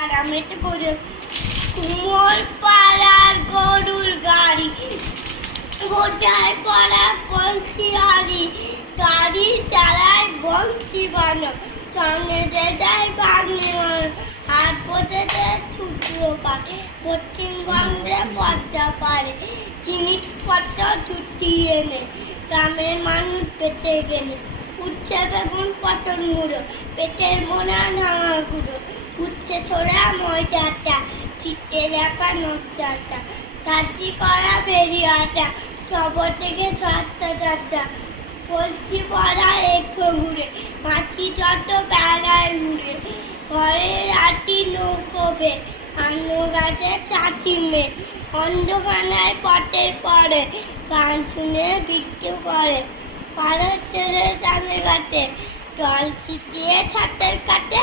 আরামেতে পড়ে কুমোর পাড়ার গরুর গাড়ি বোঝায় পড়া বংশী হারি গাড়ি চালায় বংশী বানো সঙ্গে যে যায় ভাগ্নে হাত পথে ছুটিও পারে পশ্চিমবঙ্গে পদ্মা পারে জিনিসপত্র ছুটি এনে গ্রামের মানুষ পেতে গেলে উচ্ছে বেগুন পটল মুড়ো পেটের মোনা ভাঙা গুঁড়ো উচ্ছে ছোড়া ময়দাটা চিটে রাখা নকশাটা কাটি করা বেরিয়াটা খবর থেকে সাতটা কলসি পড়া একটু ঘুরে মাছি যত বেড়ায় ঘুরে ঘরে রাতি নৌকোবে আন্ন গাছে চাচি মেয়ে অন্ধকানায় পটের পরে গান শুনে বিক্রি করে পাড়ার ছেলে জানে গাছে জল ছিটিয়ে ছাতের কাটে